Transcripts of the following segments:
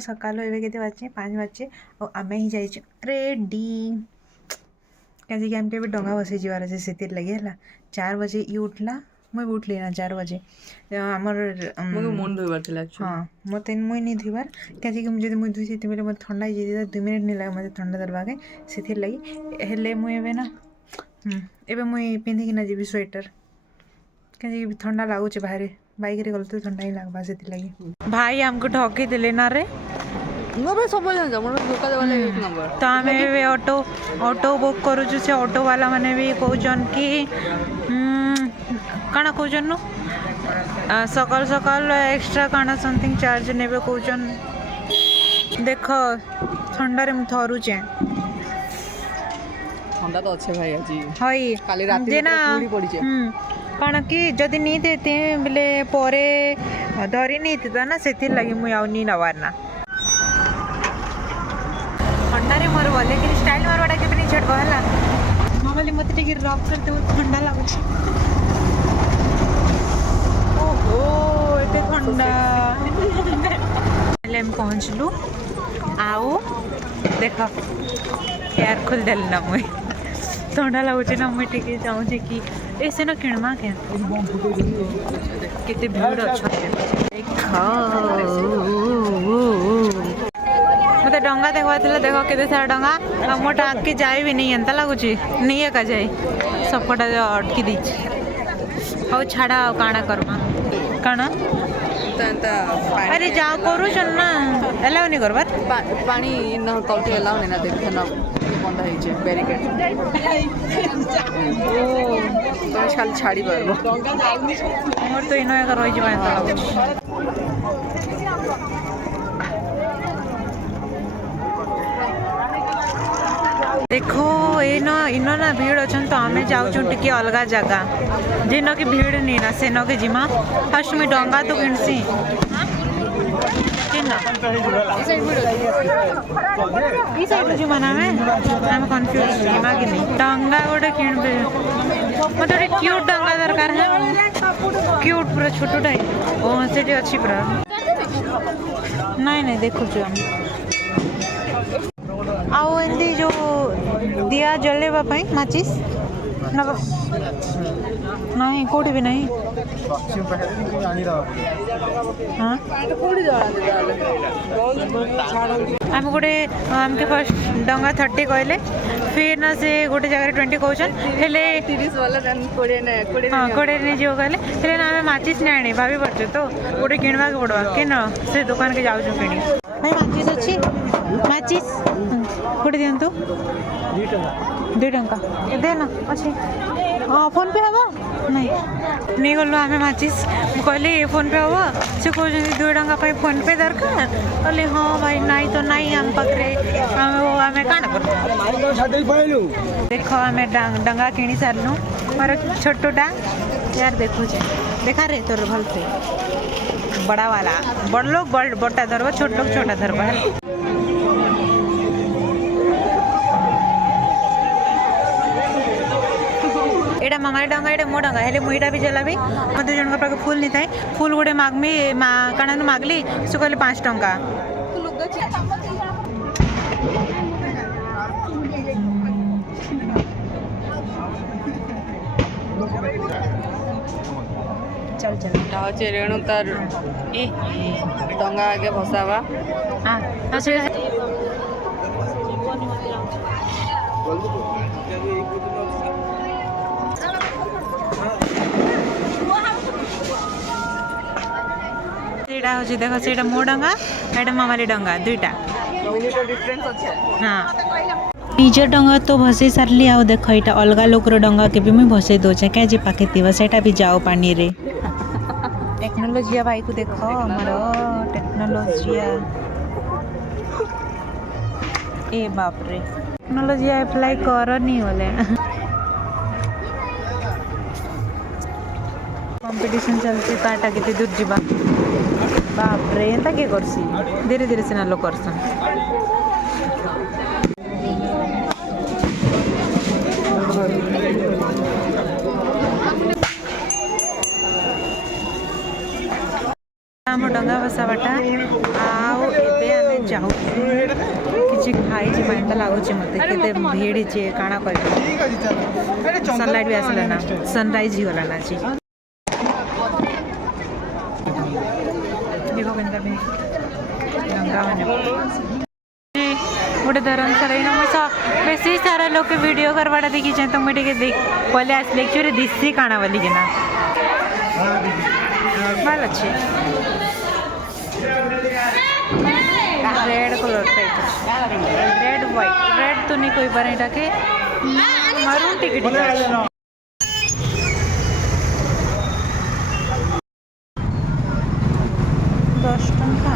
सकाल के बाजे 5 बजे और आम ही जाइए रेडी कहीं आमके भी डंगा बसई जबार अच्छे से लगे है 4 बजे ये उठला मुई भी उठली ना 4 बजे आमर मन धोबार हाँ मत मुई नहीं धोबार कहीं जब मुझे धोसी तेरे मत ठंडा हो 2 मिनट नहीं लगे मत ठंडा दरवा के से लगी हेले मुई एबे ना एबे मुई पिंधिकिना जी स्वेटर कहीं ठंडा लगुच बाहर बाइक रे गलते ठंडा ही लगवा से लगी भाई हमको ठकी दिले ना रे सब धोखा देवाले एक नंबर तो आम ऑटो ऑटो बुक करुचु से ऑटो वाला माने भी कहन कि काना कहन नु सकाल सकाल एक्स्ट्रा काना समथिंग चार्ज नेबे कहन देख ठंडा रे थरुचे ठंडा तो अच्छे भाई आज हई काली रात जेना काना कि जदि नहीं देते बोले परे धरी नहीं था ना से लगी मुझे आउ नहीं नवार ना ठंडा मरब लेकिन स्टाइल मारवाटा के नहीं छड़ब है नॉर्मली मत टे रफ कर दे ठंडा लगुच ओहो एते ठंडा हम पहुँचलु आउ देख यार खोल देल ना मुई ठंडा लगुच ना मुई टे चाहूँ कि ऐसे ना किणमा क्या केते भीड़ अच्छा मत डंगा देखा देख के सारा डंगा मोट आगे जाए भी नहीं एंता लगुच नहीं एका जाए सबकटा अटकी दी हौ छाड़ा काଣା करमा काଣା अरे जाओ करू ना एलाउ नहीं करबार पानी न तलते एलाउ नहीं ना देख ना बंद है जे बैरिकेड ओ तो खाली छाड़ी परबो मोर तो इनो एका रहि जबा एंता लगुच देखो इनो ना भीड़ अच्छन तो आमे जाऊँ टिके अलग जगह जेन की भीड़ नहीं ना सेन के जिमा फर्स्ट मुई डंगा तो किणसी जिमा ना आम कन्फ्यूज जिमा कि नहीं डंगा गोटे किणबे मत गोटे क्यूट डंगा दरकार है क्यूट पूरा छोटा ओ से अच्छी पूरा नहीं देखु आउ एमती जो दिया जलेबा माचिस नहीं कोटी भी नहीं हाँ आम गोटे आमके फर्स्ट डंगा 30 कहले फिर ना से गोटे जगह 20 कहन हेले 30 वाला 20 हाँ 20 नहीं जो कहले हेले ना आम माचिस नहीं आनी भाभी पड़े तो गोटे किणवा के पड़वा कि से दुकान के जाऊँ किणी भाई माचिस अच्छी माचिस गोटे दिंतु 2 टंका देना अच्छे हाँ फोन पे हवा नहीं गलु आम माचिस कहली फोन पे हम से कहते 2 टंका फोन पे दरकार कहली हाँ भाई नाई तो नाई आम पाखे आम काण कर देख आम डंगा किणी सारू मोर छोटा यार देखु देखा रे तोर भल से बड़ा वाला बड़ लोग बड़ा धरब छोट लोग छोटा धरब है एटा मामारी डंगा एटा मो डंगा हेले मुईटा भी चलाबी मत 2 जन पाखे फुल नहीं थाए फुल गोटे मागमी काଣା मागली से कहले 5 टंका चल चल रेणु तार डंगा आगे भसावा हाँ देख से मो डंगा एटा मामाली डंगा 2टा हाँ निजर डंगा तो भसई सारली आ देख यहाँ अलग लोकर डंगा के भी मुझे भसई दौचे क्या पाखे थी भी जाओ पानी रे टेक्नोलोजिया भाई को देख हमार टेक्नोलोजिया ए बाप रे टेक्नोलोजिया अप्लाई करनी बोले कंपटीशन चलती काटा के दूर जीवा बाप रे एंता के करसी धीरे धीरे से लोग करसन आम डंगा बसावाटा आउ एबे चाहू कि खाई मानता लगुच मत के भीड़ हे काଣା कर सनलाइट भी आसला ना सनराइज ही गला ना जी देखो केनता भी गंगा माने गोटे धर्मशाला इन बेसी सारा लोग के वीडियो करवाटा देखी तो मुझे देख पहले आस लेक्चर दिशी काଣା बोली किना भल अच्छे red colour red white red तो नहीं कोई बार एटा के मारून टिकट 10 टंका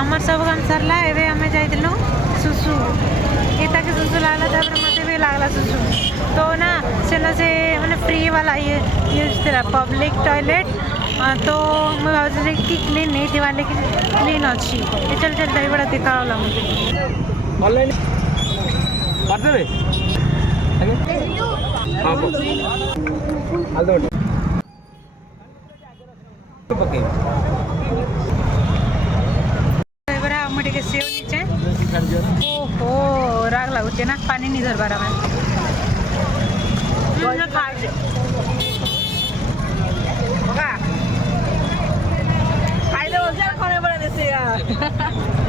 आमर सब काम सरला एवे हमें जाइलु सुसु एता के सुसु लागला तापर मते भी लागला सुसु तो ना से माने फ्री वाला ये यूज तेरा पब्लिक टॉयलेट तो मैं भावुँ कि क्लीन नहीं थी लेकिन क्लीन अच्छी चल चल दही बड़ा देखा होला मुझे ऑनलाइन कर देबे हां बोल हाल दो पके दही बड़ा हमटे के सेव नीचे ओहो राग लागुचे ना पानी नहीं धर बारा में खा जे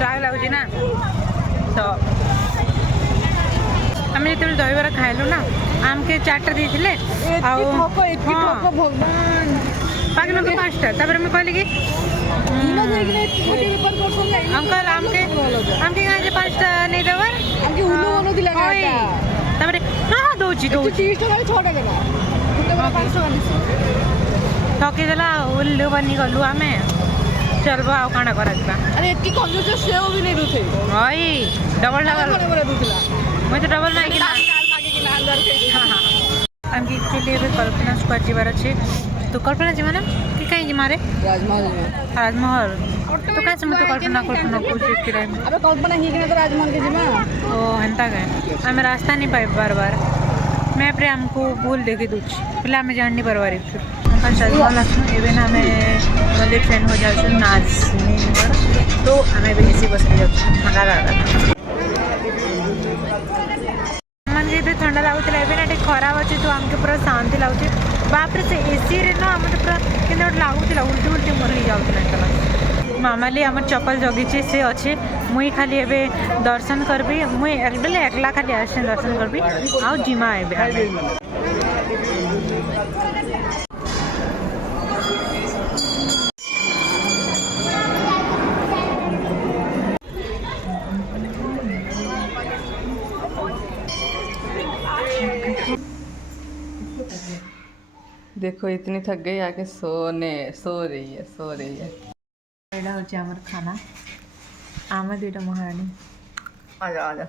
राग लगुच ना तो आम जो दहीबर खाइलु ना आम के 4टा देते पाँच 5टा मैं कहली कि अंकल आमके कहाँ 5टा नहीं देवर हाँ दौची थकीदेला उल्लू बनी गलु आम चलबो आउ काଣା करा दिबा अरे एतकी कंजूस सेव भी नहीं दूथे भाई डबल मैं तो डबल नहीं किना हम की एक्चुअली ଏବେ कल्पना स्क्वायर जीवार अच्छे तो कल्पना जी माने कि कहीं जी मारे राजमहल तो कैसे मैं तो कल्पना कुछ किराए में अबे कल्पना ही कि तो राजमहल के जीमा ओ हंता गए हमें रास्ता नहीं पाए बार मैं प्रे हमको भूल देके दूच पहले हमें जान नहीं परवारी हम राजमहल आसनु एवं आमे बोले ट्रेन हो जाऊ नाच तो हमें भी एसी बस में जाऊ ठंडा लगा मन ठंडा लगुला एवं खराब अच्छे तो आमके पूरा शांति लगुच बापरे से एसी रे ना मत पूरा कि लगुला उल्टी उल्टी मोर हो जाऊला मामाली आम चप्पल जगी से अच्छे मुई खाली एबे दर्शन करबी मुई बोले एकला खाली आसे दर्शन करबी आउ जिमा एबे देखो इतनी थक गई आके सो रही है एडा होचे हमर खाना आमे दुटा महारानी आजा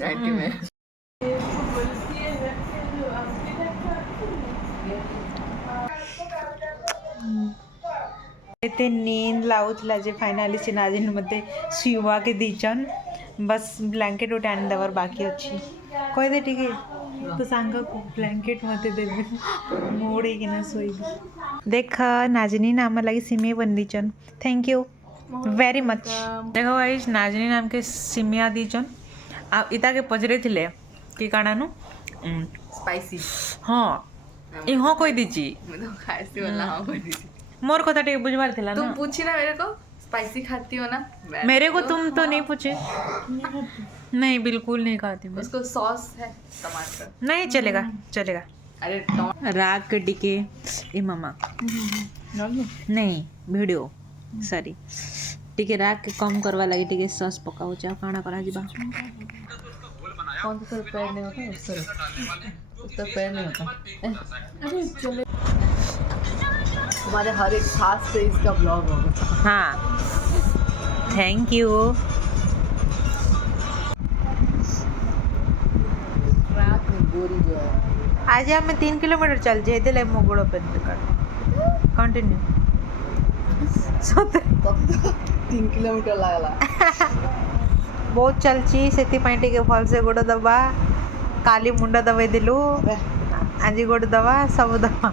नाइटी में एते नींद लाउथला जे फाइनली से नाजिन मते सुवा के दीचन बस ब्लैंकेट उठे आने दवर बाकी अच्छी कह दे ठीक है तो सांग को ब्लैंकेट मते देबे मोड़ी कि ना सोई देख नाजनी नाम लगी सिमे बन दीचन थैंक यू वेरी मच देखो गाइस नाजनी नाम के सिमिया दीचन आ इता के पजरे थिले कि काना नु स्पाइसी हां इहो कोई दीची मैं तो खाइसी वाला हां कोई दीची मोर कथा टे बुझवार थिला ना तुम पूछी ना मेरे को स्पाइसी खाती हो ना मेरे को तुम तो नहीं पूछे नहीं बिल्कुल नहीं खाती मैं उसको सॉस है टमाटर नहीं चलेगा चलेगा अरे राग के टिके ए मामा नहीं वीडियो सॉरी टिके राग के कम करवा लगी टिके सॉस पकाओ चाहो काना करा जीबा कौन सा पैर नहीं होता उस तो पैर नहीं होता अरे चले तुम्हारे हर एक खास फेज का ब्लॉग होगा हाँ थैंक यू रात में गोरी जो है आज हमें 3 किलोमीटर चल जाए दिले मोगड़ो पे कंटिन्यू 3 किलोमीटर लागला बहुत चलची सेति पाइटे के फल से गोड़ दबा काली मुंडा दबाई दिलु आज गोड़ दबा सब दबा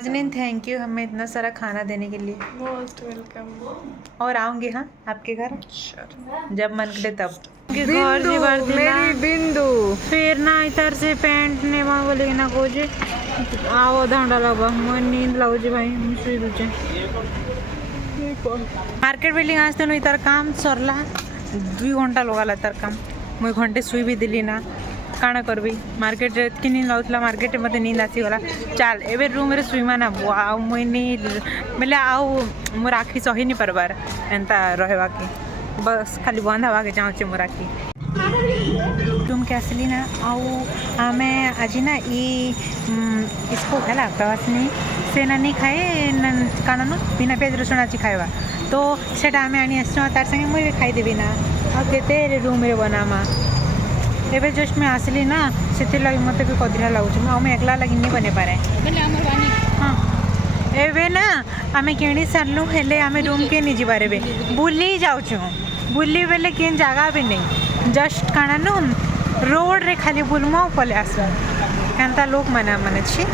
नाजनीन थैंक यू हमें इतना सारा खाना देने के लिए। Most welcome. और आऊँगी हाँ आपके घर जब मन करे तब। मेरी बिंदु फिर ना इधर से पैंट ने माँ बोले ना कोजे आओ धंडा लगा मोर नींद लाଗୁଛି भाई ମୁଁ ଶୋଇ ଦଉଛେ। मार्केट बिल्डिंग आसते नु इतर काम सरला 2 घंटा लगाला तर काम मुई घंटे शुई भी दिली ना काଣା करबी मार्केट रे कि नींद लाउतला मार्केट मते नींद आसी गला चल एबे रूम रे शुईमा ना वाओ मुई नींद बेले आउ मोर आखी सही नहीं परबार एंता रहवा के बस खाली बंद हवा के चाहूँ मोर आखी रूम के असली ना आउ आमे आज ना इसको है प्रवासनी से ना नहीं खाए काना नु बिना प्याज रसुण आज खाइबा तो सेटा आमे आनी आस तार संगे मुई भी खाई देबी ना आ केते रूम रे बनामा एबे जस्ट मैं आसली ना से लगी मत भी कदरा लगुच मैं एकला लगी नहीं बने पारे हाँ एबे ना आमे किणी सारलु हेले आमे रूम के नहीं जीवारे बे बुली जाउछु बुली बेले केन जगह भी नहीं जस्ट काना नु रोड रे खाली बुलमा पले आस केनता लोक मना माने छी